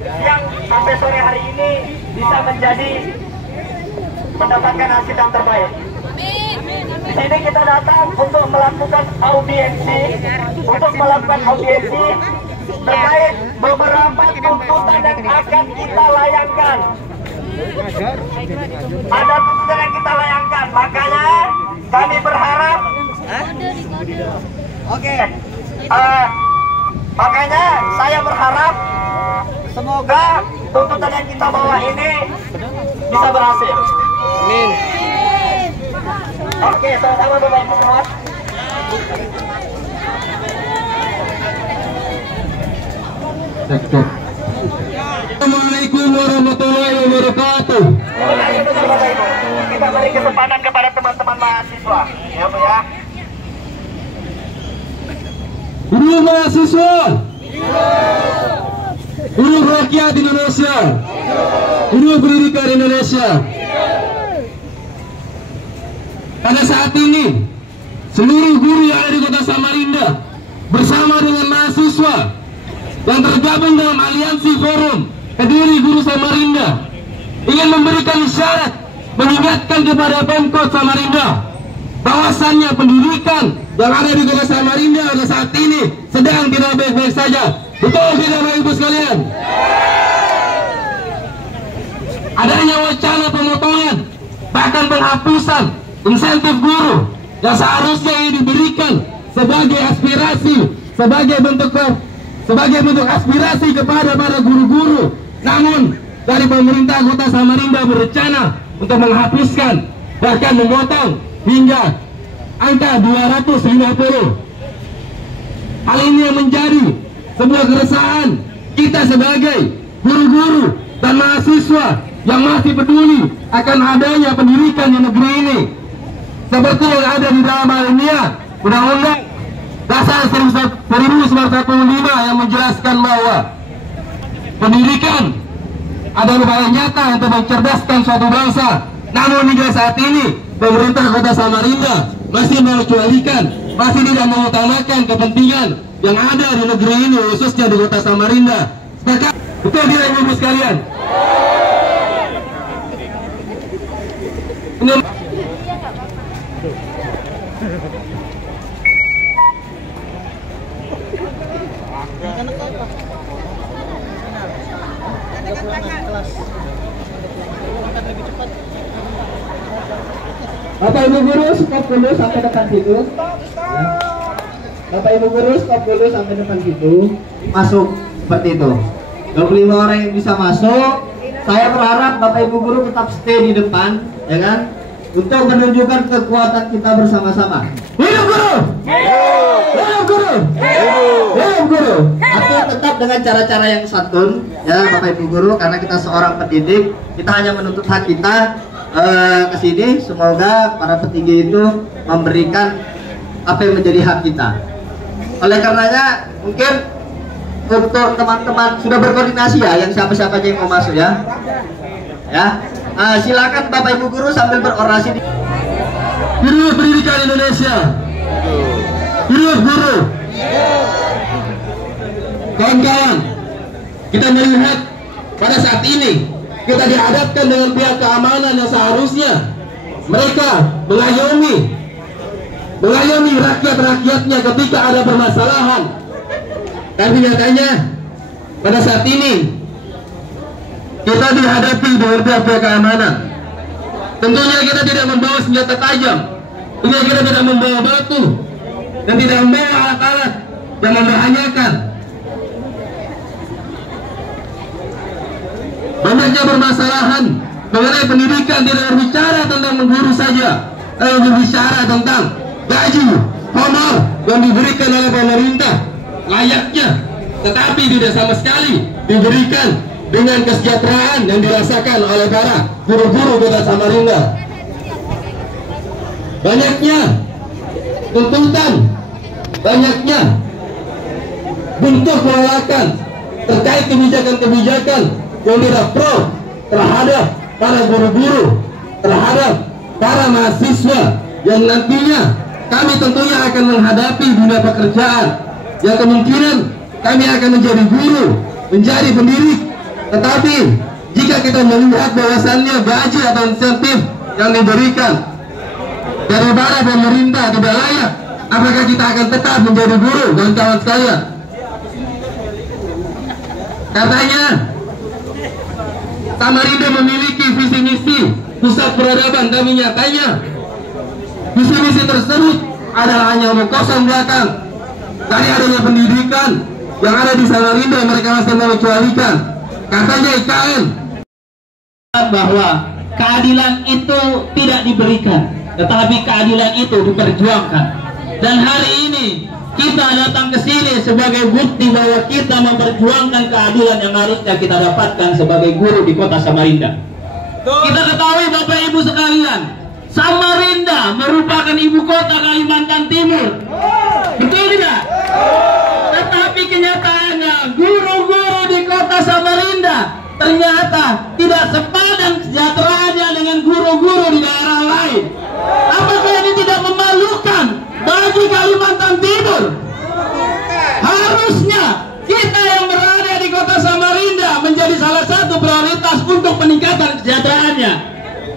yang sampai sore hari ini bisa mendapatkan hasil yang terbaik. Di sini kita datang untuk melakukan audiensi terkait beberapa tuntutan yang akan kita layangkan. Ada tuntutan yang kita layangkan, makanya kami berharap. Makanya saya berharap semoga tuntutan yang kita bawa ini bisa berhasil. Amin. Oke, sama-sama Bapak Ibu semua. Assalamualaikum warahmatullahi wabarakatuh. Kita beri kesempatan kepada teman-teman mahasiswa, ya Bu ya. Guru mahasiswa, guru rakyat Indonesia, guru pendidikan Indonesia. Pada saat ini, seluruh guru yang ada di Kota Samarinda bersama dengan mahasiswa yang tergabung dalam aliansi forum Kediri Guru Samarinda ingin memberikan isyarat mengingatkan kepada Pemkot Samarinda bahwasannya pendidikan yang ada di Kota Samarinda pada saat ini sedang tidak baik-baik saja. Betul tidak Bapak Ibu sekalian? Adanya wacana pemotongan bahkan penghapusan insentif guru yang seharusnya ini diberikan sebagai aspirasi, sebagai bentuk aspirasi kepada para guru-guru. Namun dari pemerintah Kota Samarinda berencana untuk menghapuskan bahkan memotong hingga angka 250. Hal ini yang menjadi sebuah keresahan kita sebagai guru-guru dan mahasiswa yang masih peduli akan adanya pendidikan di negeri ini. Seperti yang ada di dalam alinea Undang-Undang Dasar 1945 yang menjelaskan bahwa pendidikan adalah upaya nyata untuk mencerdaskan suatu bangsa. Namun hingga saat ini pemerintah Kota Samarinda masih mengecualikan, masih tidak mengutamakan kepentingan yang ada di negeri ini, khususnya di Kota Samarinda. Betul tidak Ibu sekalian? Bapak Ibu guru stop dulu sampai depan situ. Ya. Bapak Ibu guru stop dulu sampai depan situ. Masuk seperti itu. 25 orang yang bisa masuk. Saya berharap Bapak Ibu guru tetap stay di depan, ya kan? Untuk menunjukkan kekuatan kita bersama-sama. Hidup guru! Hidup guru! Hidup guru! Artinya tetap dengan cara-cara yang santun, ya Bapak Ibu guru, karena kita seorang pendidik, kita hanya menuntut hak kita ke sini. Semoga para petinggi itu memberikan apa yang menjadi hak kita. Oleh karenanya, mungkin untuk teman-teman sudah berkoordinasi ya, yang siapa-siapa aja yang mau masuk ya. Ya. Silakan Bapak Ibu guru sambil berorasi. Hidup pendidikan Indonesia. Hidup guru. Kawan-kawan, kita melihat pada saat ini kita dihadapkan dengan pihak keamanan yang seharusnya mereka mengayomi rakyat-rakyatnya ketika ada permasalahan. Tapi nyatanya pada saat ini kita dihadapi dengan pihak keamanan. Tentunya kita tidak membawa senjata tajam, tentunya kita tidak membawa batu, dan tidak membawa alat-alat yang membahayakan. Banyaknya permasalahan mengenai pendidikan tidak berbicara tentang mengguru saja, tapi berbicara tentang gaji, honor yang diberikan oleh pemerintah layaknya, tetapi tidak sama sekali diberikan dengan kesejahteraan yang dirasakan oleh para guru-guru Kota Samarinda. Banyaknya tuntutan, banyaknya bentuk penolakan terkait kebijakan-kebijakan yang tidak pro terhadap para guru-guru, terhadap para mahasiswa yang nantinya kami tentunya akan menghadapi dunia pekerjaan yang kemungkinan kami akan menjadi guru, menjadi pendidik Tetapi jika kita melihat bahwasannya gaji atau insentif yang diberikan dari para pemerintah tidak layak, apakah kita akan tetap menjadi guru dan kawan sekalian? Katanya Samarinda memiliki visi misi pusat peradaban, tapi nyatanya visi misi tersebut adalah hanya omong kosong belakang. Dari adanya pendidikan yang ada di Samarinda, mereka masih mengecualikan. Katanya IKN bahwa keadilan itu tidak diberikan, tetapi keadilan itu diperjuangkan. Dan hari ini kita datang ke sini sebagai bukti bahwa kita memperjuangkan keadilan yang harusnya kita dapatkan sebagai guru di kota Samarinda. Kita ketahui Bapak Ibu sekalian, Samarinda merupakan ibu kota Kalimantan Timur. Betul tidak? Tetapi kenyataannya guru-guru di kota Samarinda ternyata tidak sepadan kesejahteraannya dengan guru-guru di daerah lain. Apakah ini tidak memalukan bagi Kalimantan Timur? Harusnya kita yang berada di kota Samarinda menjadi salah satu prioritas untuk peningkatan kesejahteraannya.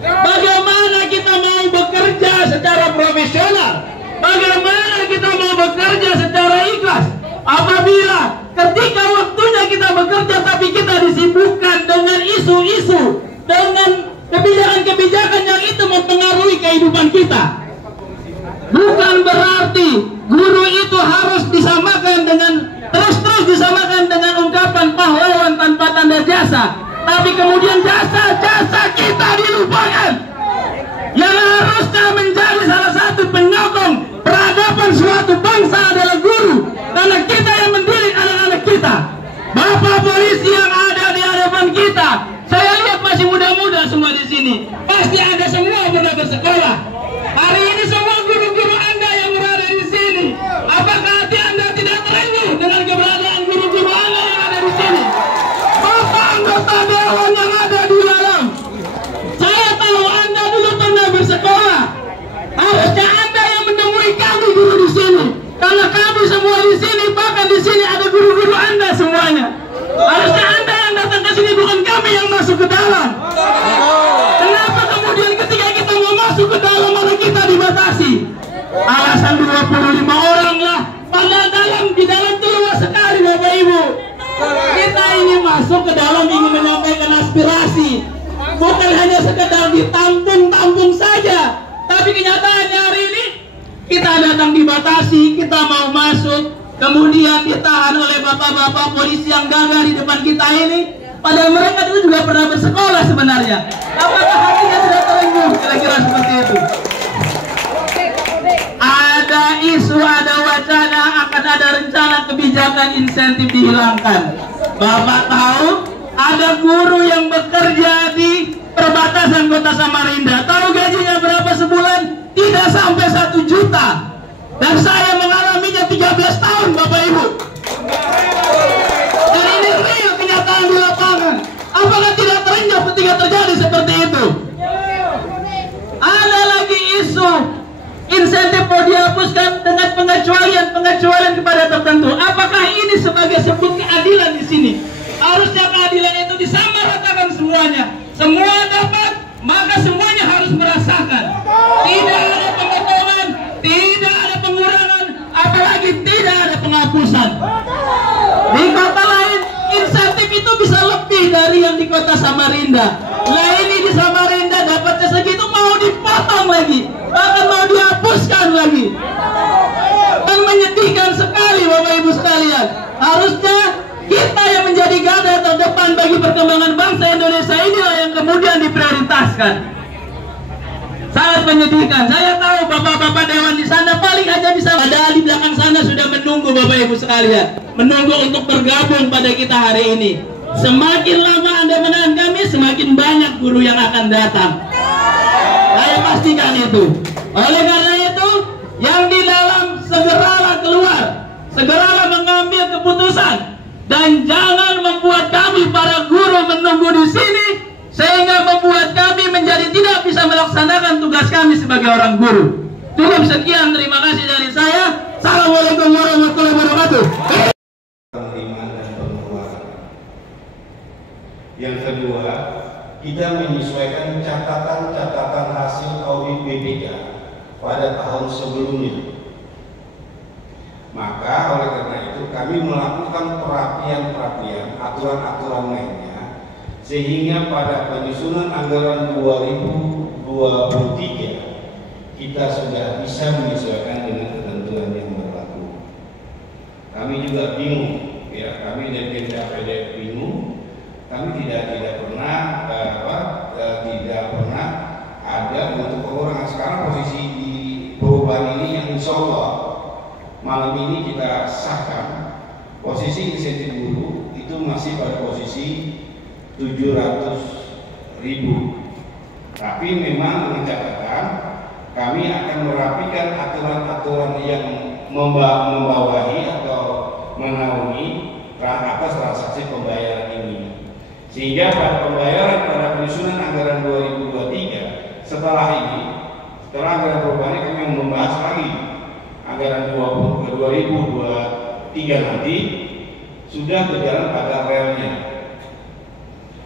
Bagaimana kita mau bekerja secara profesional? Bagaimana kita mau bekerja secara ikhlas? Apabila ketika waktunya kita bekerja tapi kita disibukkan dengan isu-isu, dengan kebijakan-kebijakan yang itu mempengaruhi kehidupan kita. Bukan berarti guru itu harus disamakan dengan terus-terus disamakan dengan ungkapan pahlawan tanpa tanda jasa, tapi kemudian jasa-jasa kita dilupakan. Yang harusnya menjadi salah satu penyokong peradaban suatu bangsa adalah guru, karena kita yang mendidik anak-anak kita. Bapak polisi yang ada di hadapan kita, saya lihat masih muda-muda semua di sini. Pasti Anda semua pernah bersekolah. Hari ini semua guru-guru Anda yang berada di sini, apakah hati Anda tidak terenyuh dengan keberadaan guru-guru Anda yang ada di sini? Bapak anggota dewan yang ada di dalam, saya tahu Anda dulu pernah bersekolah. Harusnya Anda yang menemui kami guru di sini, karena kami semua di sini, bahkan di sini ada guru-guru Anda semuanya. Harusnya Anda yang datang ke sini, bukan kami yang masuk ke dalam. Kenapa kemudian ketika kita mau masuk ke dalam malah kita dibatasi? Alasan 25 orang lah, padahal di dalam itu luas sekali Bapak Ibu. Kita ini masuk ke dalam ingin menyampaikan aspirasi, bukan hanya sekedar ditampung-tampung saja. Tapi kenyataannya hari ini kita datang dibatasi, kita mau masuk, kemudian ditahan oleh bapak-bapak polisi yang gagah di depan kita ini. Padahal mereka dulu juga pernah bersekolah sebenarnya. Apakah hatinya tidak terenyuh? Kira-kira seperti itu. Ada isu, ada wacana akan ada rencana kebijakan insentif dihilangkan. Bapak tahu ada guru yang bekerja di perbatasan kota Samarinda. Tahu gajinya berapa sebulan? Tidak sampai 1 juta. Dan saya mengalaminya 13 tahun Bapak Ibu. Dan ini real kenyataan di lapangan. Apakah tidak terenyuh ketika terjadi seperti itu? Ada lagi isu insentif mau dihapuskan dengan pengecualian kepada tertentu. Apakah ini sebagai sebuah keadilan di sini? Harusnya keadilan itu disamaratakan semuanya. Semua dapat, maka semuanya harus merasakan. Tidak ada pemotongan, tidak ada pengurangan, apalagi tidak ada penghapusan. Di kota lain insentif itu bisa lebih dari yang di kota Samarinda. Nah ini di Samarinda dapatnya segitu mau dipotong lagi, bahkan mau dihapuskan lagi. Dan menyedihkan sekali Bapak Ibu sekalian. Harusnya kita yang menjadi garda terdepan bagi perkembangan bangsa Indonesia inilah yang kemudian diprioritaskan. Sangat menyedihkan. Saya tahu bapak-bapak dewan di sana paling hanya bisa ada di belakang sana sudah menunggu Bapak Ibu sekalian, menunggu untuk bergabung pada kita hari ini. Semakin lama Anda menahan kami, semakin banyak guru yang akan datang. Saya pastikan itu. Oleh karena itu, yang di dalam segeralah keluar, segeralah mengambil keputusan, dan jangan membuat kami para guru menunggu di sini sehingga membuat kami menjadi tidak bisa melaksanakan tugas kami sebagai orang guru. Cukup sekian, terima kasih dari saya. Assalamualaikum warahmatullahi wabarakatuh. Yang kedua, kita menyesuaikan catatan-catatan hasil audit BPK pada tahun sebelumnya. Maka oleh karena itu kami melakukan perapian-perapian aturan-aturan lainnya sehingga pada penyusunan anggaran 2023 kita sudah bisa menyesuaikan dengan ketentuan yang berlaku. Kami juga bingung, ya, kami dari BPD bingung. Kami tidak pernah ada untuk pengurangan. Sekarang posisi di perubahan ini yang insya Allah malam ini kita sahkan, posisi insentif guru itu masih pada posisi 700.000. Tapi memang dengan catatan kami akan merapikan aturan-aturan yang membawahi atau menaungi atas transaksi pembayaran ini. Sehingga pada pembayaran pada penyusunan anggaran 2023 setelah anggaran perubahan kami membahas lagi anggaran 2023 nanti sudah berjalan pada relnya.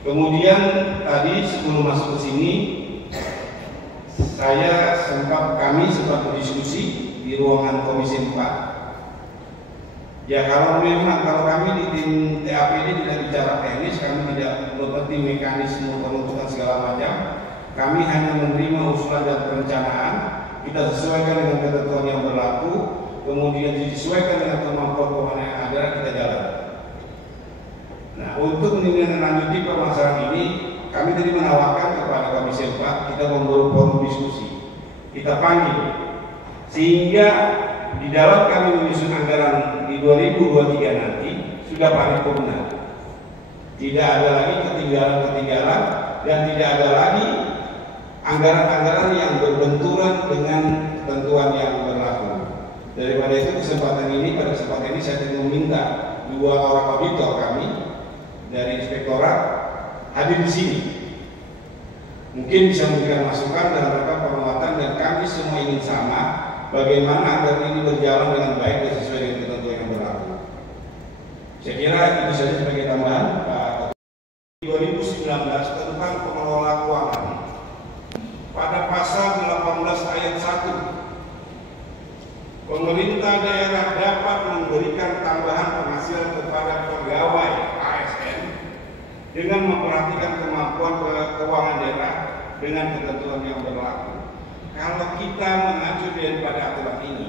Kemudian tadi sebelum masuk ke sini kami sempat berdiskusi di ruangan Komisi 4. Ya, kalau kami di tim TAPD tidak bicara teknis, kami tidak mengerti mekanisme penuntutan segala macam. Kami hanya menerima usulan dan perencanaan, kita sesuaikan dengan ketentuan yang berlaku, kemudian disesuaikan dengan kemampuan yang ada, kita jalan. Nah, untuk menindaklanjuti permasalahan ini, kami tadi menawarkan kepada Komisi 4, kita membuat forum diskusi, kita panggil, sehingga di dalam kami menyusun anggaran di 2023 nanti sudah paripurna, tidak ada lagi ketinggalan dan tidak ada lagi anggaran-anggaran yang berbenturan dengan ketentuan yang berlaku. Daripada itu pada kesempatan ini saya ingin meminta 2 orang auditor kami dari inspektorat hadir di sini. Mungkin bisa memberikan masukan dalam rangka penguatan, dan kami semua ingin sama bagaimana agar ini berjalan dengan baik dan sesuai dengan ketentuan yang berlaku. Saya kira itu saja sebagai tambahan. Pak, 2019 tentang pengelola keuangan pada pasal 18 ayat 1, pemerintah daerah dapat memberikan tambahan penghasilan kepada pegawai ASN dengan memperhatikan kemampuan keuangan daerah dengan ketentuan yang berlaku. Kalau kita mengacu daripada aturan ini,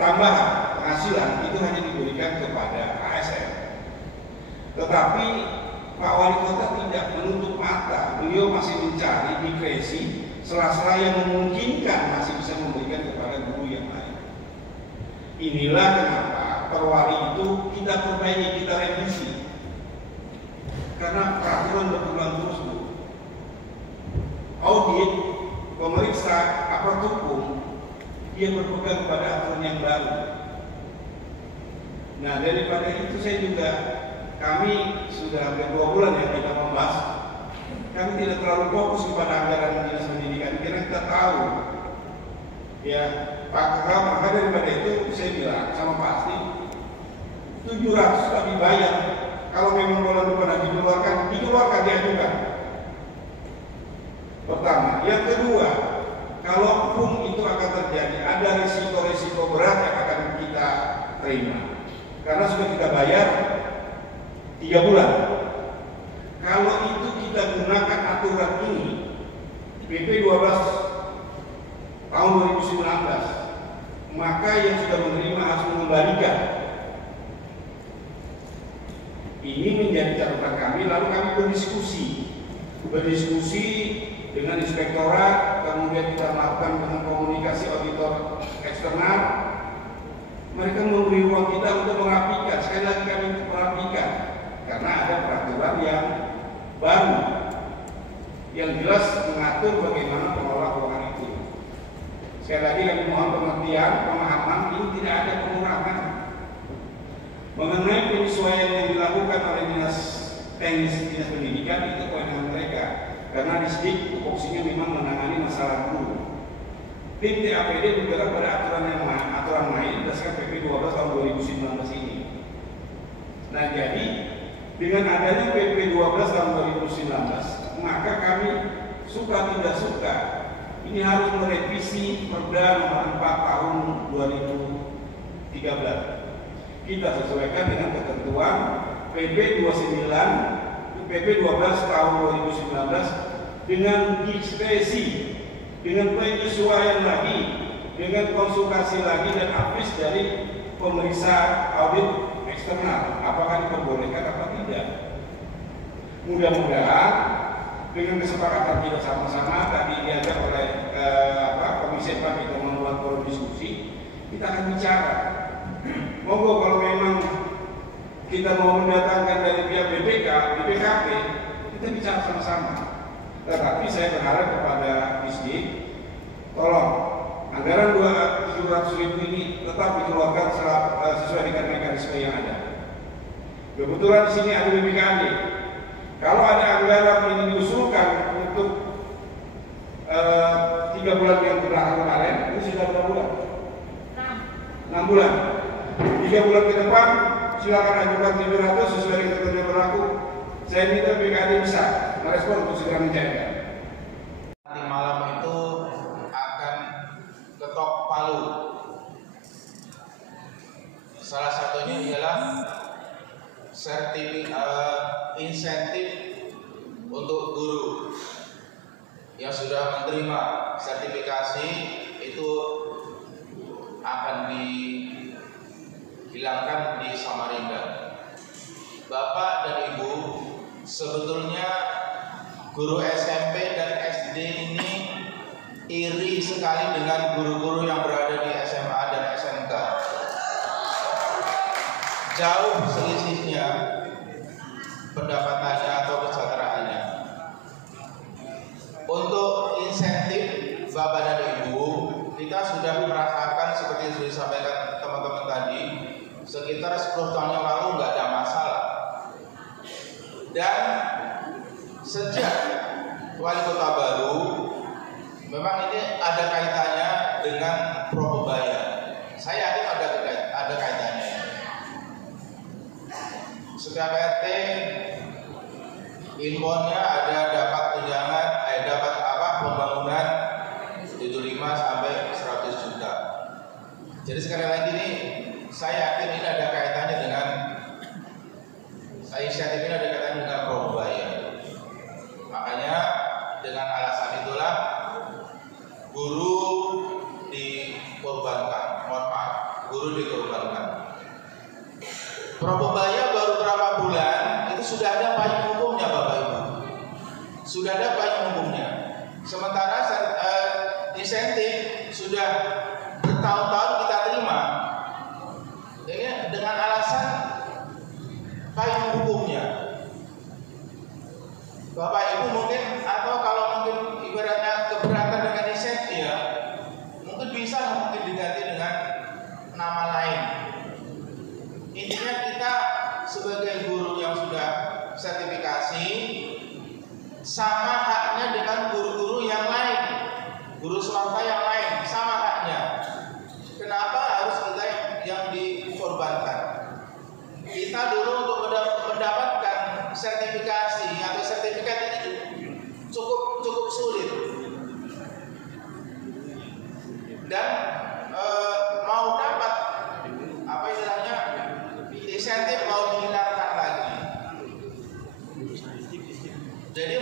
tambahan penghasilan itu hanya diberikan kepada ASN. Tetapi Pak Wali Kota tidak menutup mata, beliau masih mencari diskresi sela-sela yang memungkinkan masih bisa memberikan kepada guru yang lain. Inilah kenapa perwali itu kita perbaiki, kita revisi, karena peraturan berkembang terus. Audit, pemeriksa, aparat hukum, dia berpegang pada aturan yang baru. Nah, daripada itu kami sudah hampir 2 bulan ya kita membahas. Kami tidak terlalu fokus kepada anggaran dinas pendidikan, karena kita tahu ya Pak Kakak, maka daripada itu saya bilang sama Pak Asti, 700 tak dibayar. Kalau memang bulan depan dikeluarkan diajukan. Pertama, yang kedua, kalau pun itu akan terjadi, ada risiko-risiko berat yang akan kita terima. Karena sudah kita bayar 3 bulan. Kalau itu kita gunakan aturan ini, PP 12 tahun 2019, maka yang sudah menerima harus mengembalikan. Ini menjadi catatan kami, lalu kami berdiskusi dengan inspektorat, kemudian kita melakukan dengan komunikasi auditor eksternal. Mereka memberi ruang kita untuk merapikan, sekali lagi kami merapikan, karena ada peraturan yang baru yang jelas mengatur bagaimana pengelola keuangan itu. Sekali lagi kami mohon pengertian, pemahaman, ini tidak ada pengurangan. Mengenai penyesuaian yang dilakukan oleh dinas pendidikan, itu kewenangan mereka. Karena disidik tupoksinya memang menangani masalah guru. Tim TAPD bergerak pada aturan main berdasarkan PP 12 tahun 2019 ini. Nah, jadi Dengan adanya PP 12 tahun 2019, maka kami suka tidak suka ini harus merevisi Perda nomor 4 tahun 2013. Kita sesuaikan dengan ketentuan PP 29, PP 12 tahun 2019 dengan diskresi, dengan penyesuaian lagi, dengan konsultasi lagi dan advis dari pemeriksa audit eksternal, apakah diperbolehkan apa tidak. Mudah-mudahan dengan kesepakatan kita sama-sama tadi diajak oleh Komisi 4 kita membuat forum diskusi, kita akan bicara. Monggo kalau memang kita mau mendatangkan dari pihak BPKP, kita bicara sama-sama. Tetapi saya berharap kepada Dishdik, tolong anggaran 700.000 ini tetap dikeluarkan sesuai dengan mekanisme yang ada. Kebetulan di sini ada BPKD. Kalau ada anggaran ini diusulkan untuk 3 bulan yang belakang kemarin, ini sudah berapa bulan? 6 bulan. 3 bulan ke depan silakan ajukan 700 sesuai dengan ketentuan yang berlaku. Saya minta BPKD bisa merespon untuk segera mencairkan. Nanti malam itu akan ketok palu. Salah satunya ialah insentif untuk guru yang sudah menerima sertifikasi itu akan dihilangkan di Samarinda. Bapak dan Ibu, sebetulnya guru SMP dan SD ini iri sekali dengan guru-guru yang berada di SMA dan SMK. Jauh selisihnya pendapatannya atau kesejahteraannya. Untuk insentif Bapak dan Ibu, kita sudah merasakan seperti yang sudah disampaikan teman-teman tadi, sekitar 10 tahun yang lalu nggak ada masalah. Dan sejak wali kota baru, memang ini ada kaitannya dengan Probebaya. Saya yakin ada kaitannya. Setiap RT infonya ada dapat tunjangan, dapat pembangunan 75 sampai 100 juta. Jadi sekali lagi ini saya yakin ini ada kaitannya dengan inisiatif ini ada kaitannya dengan Probebaya. Makanya dengan alasan itulah guru dikorbankan. Mohon maaf, guru dikorbankan. Probebaya baru berapa bulan itu sudah ada payung hukumnya Bapak Ibu. Sudah ada payung hukumnya. Sementara insentif sudah bertahun-tahun kita terima. Ini dengan alasan payung hukumnya. Bapak Ibu mungkin atau kalau mungkin ibaratnya keberatan dengan insentif ya, mungkin bisa mungkin diganti dengan nama lain. Intinya kita sebagai guru yang sudah sertifikasi sama haknya dengan guru-guru yang lain, guru swasta yang lain sama haknya. Kenapa harus kita yang dikorbankan? Kita dulu untuk mendapatkan sertifikasi atau sertifikat itu cukup sulit. Dan mau dapat apa istilahnya insentif mau dihilangkan lagi. Jadi